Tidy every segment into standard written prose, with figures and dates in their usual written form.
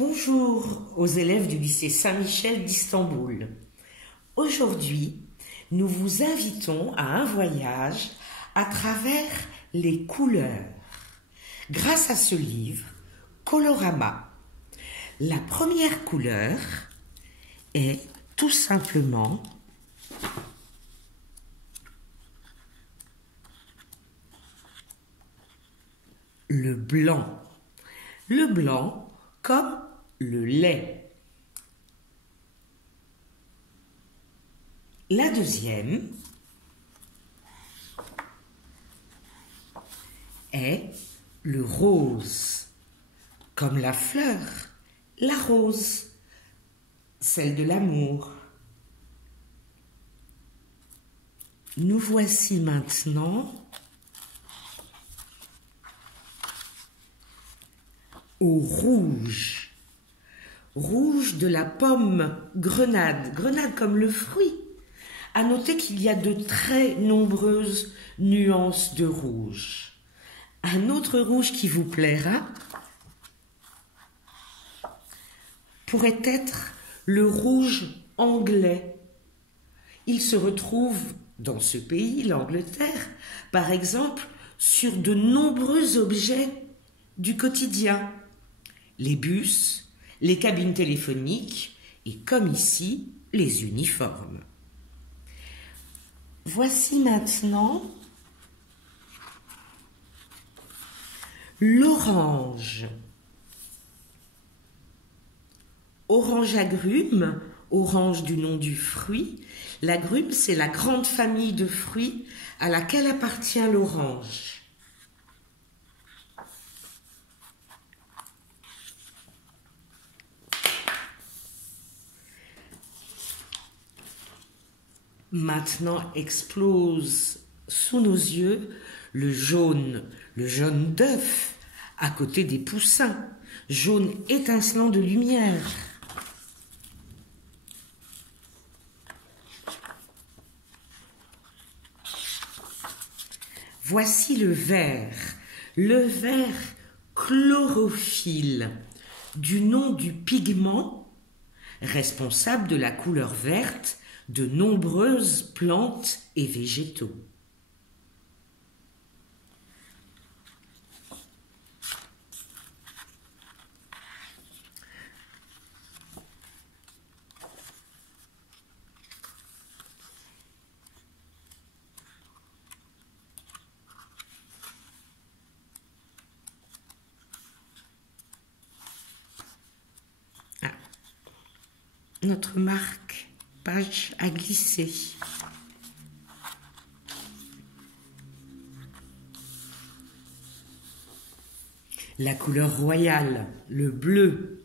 Bonjour aux élèves du lycée Saint-Michel d'Istanbul. Aujourd'hui, nous vous invitons à un voyage à travers les couleurs. Grâce à ce livre, Colorama, la première couleur est tout simplement le blanc. Le blanc comme le lait. La deuxième est le rose, comme la fleur, la rose, celle de l'amour. Nous voici maintenant au rouge. Rouge de la pomme grenade. Grenade comme le fruit. À noter qu'il y a de très nombreuses nuances de rouge. Un autre rouge qui vous plaira pourrait être le rouge anglais. Il se retrouve dans ce pays, l'Angleterre, par exemple, sur de nombreux objets du quotidien. Les bus, les cabines téléphoniques et, comme ici, les uniformes. Voici maintenant l'orange. Orange agrume, orange du nom du fruit. L'agrume, c'est la grande famille de fruits à laquelle appartient l'orange. Maintenant explose sous nos yeux le jaune d'œuf, à côté des poussins, jaune étincelant de lumière. Voici le vert chlorophylle, du nom du pigment responsable de la couleur verte de nombreuses plantes et végétaux. Notre marque-page a glissé. La couleur royale, le bleu.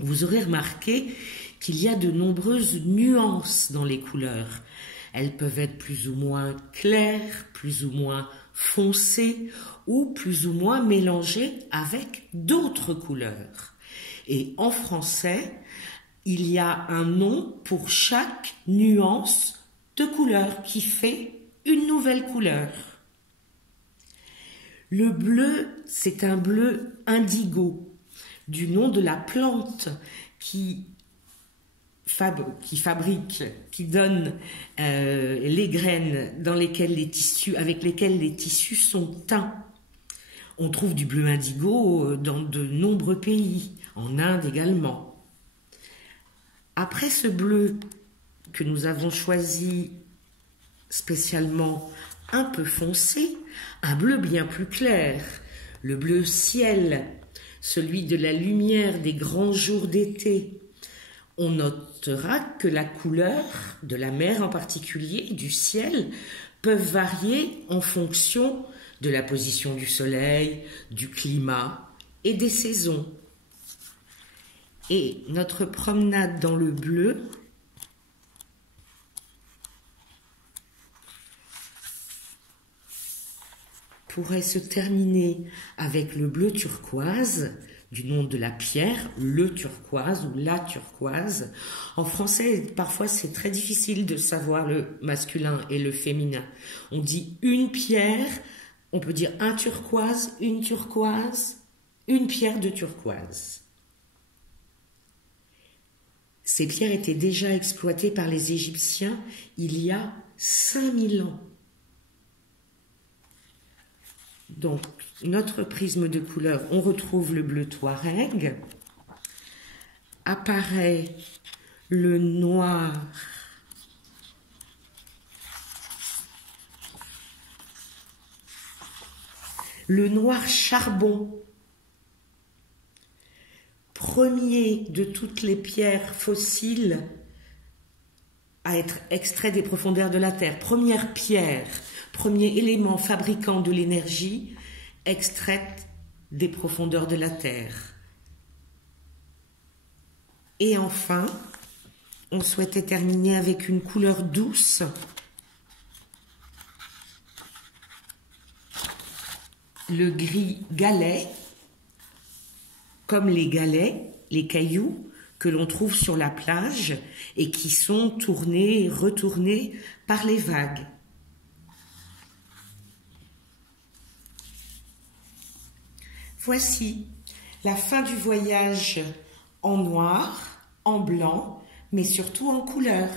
Vous aurez remarqué qu'il y a de nombreuses nuances dans les couleurs. Elles peuvent être plus ou moins claires, plus ou moins foncées ou plus ou moins mélangées avec d'autres couleurs. Et en français, il y a un nom pour chaque nuance de couleur qui fait une nouvelle couleur. Le bleu, c'est un bleu indigo, du nom de la plante qui donne les graines avec lesquelles les tissus sont teints. On trouve du bleu indigo dans de nombreux pays, en Inde également. Après ce bleu que nous avons choisi spécialement un peu foncé, un bleu bien plus clair, le bleu ciel, celui de la lumière des grands jours d'été, on notera que la couleur de la mer en particulier, du ciel, peuvent varier en fonction de la position du soleil, du climat et des saisons. Et notre promenade dans le bleu pourrait se terminer avec le bleu turquoise, du nom de la pierre, le turquoise ou la turquoise. En français, parfois, c'est très difficile de savoir le masculin et le féminin. On dit une pierre, on peut dire un turquoise, une pierre de turquoise. Ces pierres étaient déjà exploitées par les Égyptiens il y a 5000 ans. Donc, notre prisme de couleur, on retrouve le bleu Touareg, apparaît le noir charbon, premier de toutes les pierres fossiles à être extrait des profondeurs de la Terre. Première pierre, premier élément fabricant de l'énergie extraite des profondeurs de la Terre. Et enfin, on souhaitait terminer avec une couleur douce, le gris galet, comme les galets, les cailloux que l'on trouve sur la plage et qui sont tournés et retournés par les vagues. Voici la fin du voyage en noir, en blanc, mais surtout en couleur.